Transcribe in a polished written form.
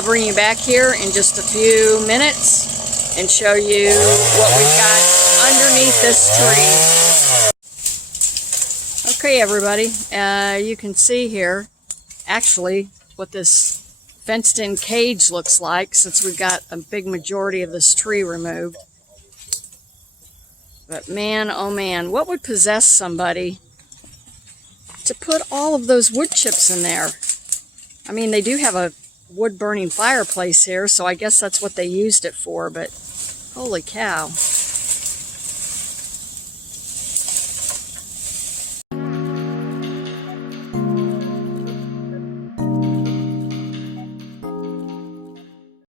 I'll bring you back here in just a few minutes and show you what we've got underneath this tree. Okay, everybody, you can see here actually what this fenced-in cage looks like, since we've got a big majority of this tree removed. But man, oh man, what would possess somebody to put all of those wood chips in there? I mean, they do have a wood-burning fireplace here, so I guess that's what they used it for, but holy cow.